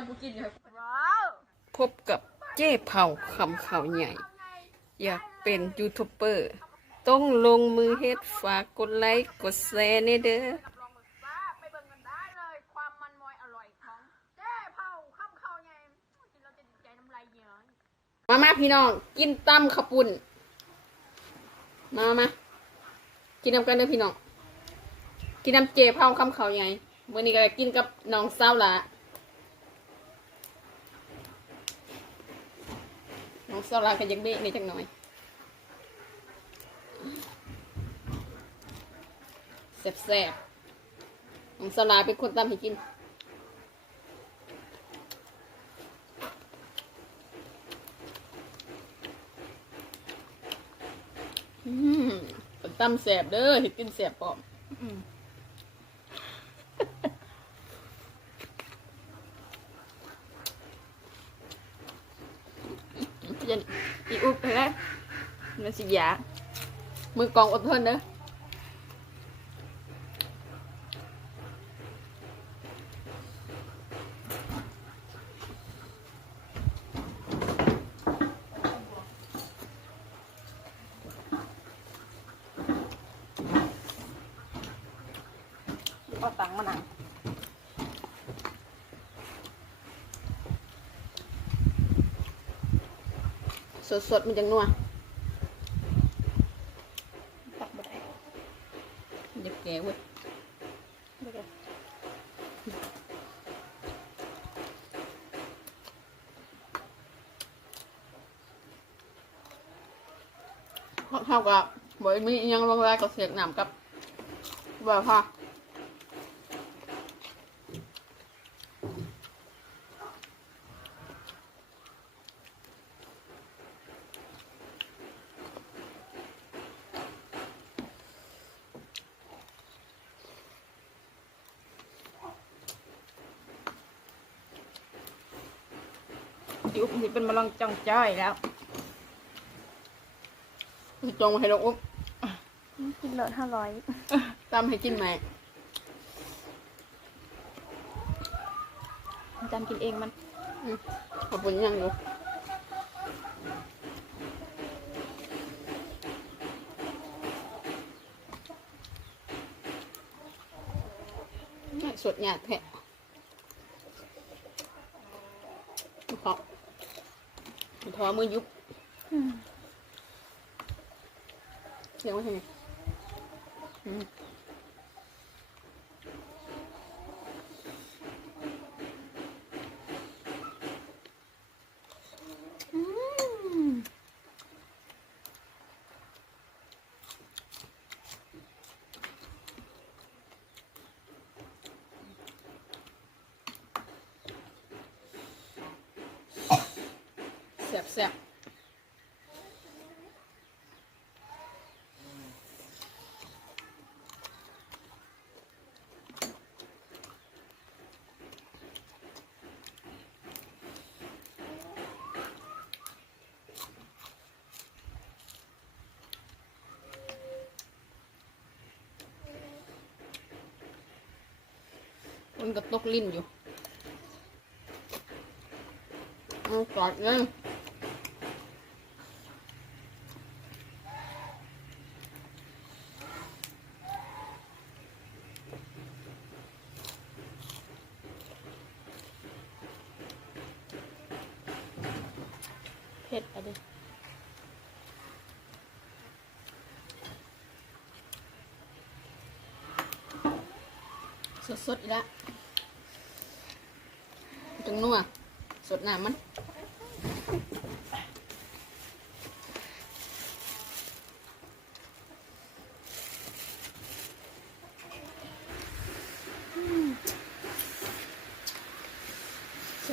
อนกูกินอยู่ว้าว พบกับเจ้เผาคำข่าวใหญ่ อยากเป็นยูทูบเบอร์ต้องลงมือเฮ็ดฝากกดไลค์กดแชร์นี่เด้อรับรองว่าไปเบิ่งกันได้เลยความมันมอยอร่อยของเจ๊เผาข้ามเขาไงกินเราจะดีใจน้ำลายเยอะมาพี่น้องกินตำข้าวปุ้นมากินน้ำกันเด้อพี่น้องกินน้ำเจเผาคำข่าวใหญ่วันนี้ก็กินกับน้องสาวละน้องสาวละก็ยังเบ๊ะนิดจังหน่อยแซ่บๆน้องสาวละเป็นคนตำให้กินตำแสบเด้อเห็ดกินแสบปอมยันอีอุบไปแล้วมันสิยามือกองอดทนเด้อเอาตังมาหนังสดมันจังนัวตักบ่ได้เดี๋ยวแกเว้ยเข้ากับบ่มียังลงแรกก็เสียงหนำกับบ่ค่ะยุบนี่เป็นมะลองจังจ้อยแล้วจงให้ลงอุ๊บกินเลย500ตามให้กินไหมจำกินเองมันขอบคุณยังอยู่สดหยาดแทะเพราะทอมือยุบเดี๋ยวว่าไงแซ่บมันก็ตกลิ้นอยู่กอดเลยเผ็ดอะไรสดๆอีกแล้วจังนัวสดน้ำมัน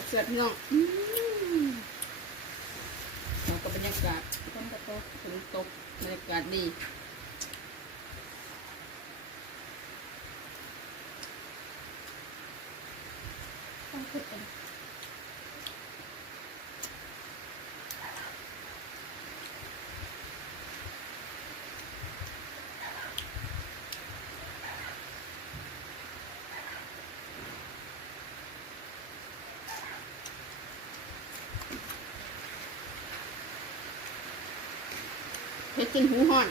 เสือพี่น้องแล้วก็บรรยากาศฝนตกบรรยากาศดีต้องพูดกัน เฮ็ดจนหูห้อน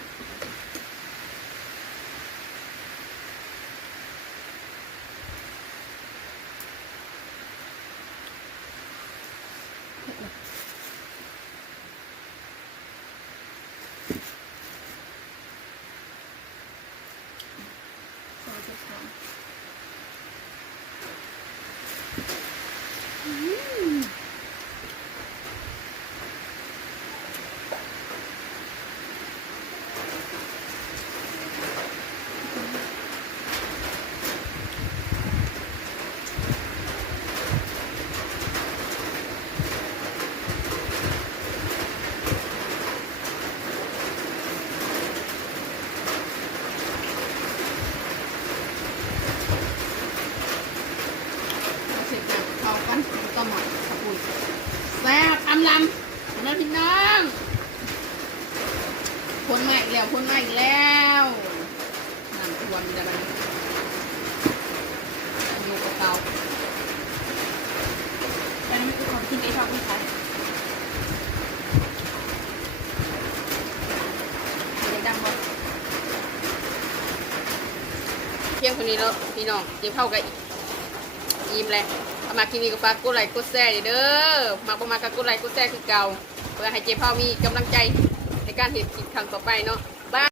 เสร็จแล้วเข้ากันก็หมดขอบคุณแซ่บอำลำนะพี่น้องคนใหม่อีกแล้วคนใหม่อีกแล้วน้ำท่วมจะมันอยู่กับเขาแต่ไม่คือของที่ไม่ชอบไม่ใช่ไม่ดังบ่ เที่ยงคนนี้แล้วพี่น้องเดี๋ยวเข้ากันยิ้มแหละเอามาคลิปนี้ก็ฝากกดไลค์กดแชร์เด้อมาประมาณกับกดไลค์กดแชร์คือเก่าเพื่อให้เจ๊เผามีกำลังใจในการเห็นคลิปครั้งต่อไปเนาะบ้าย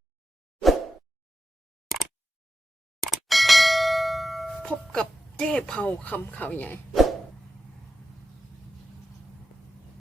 พบกับเจ๊เผาคำข่าวใหญ่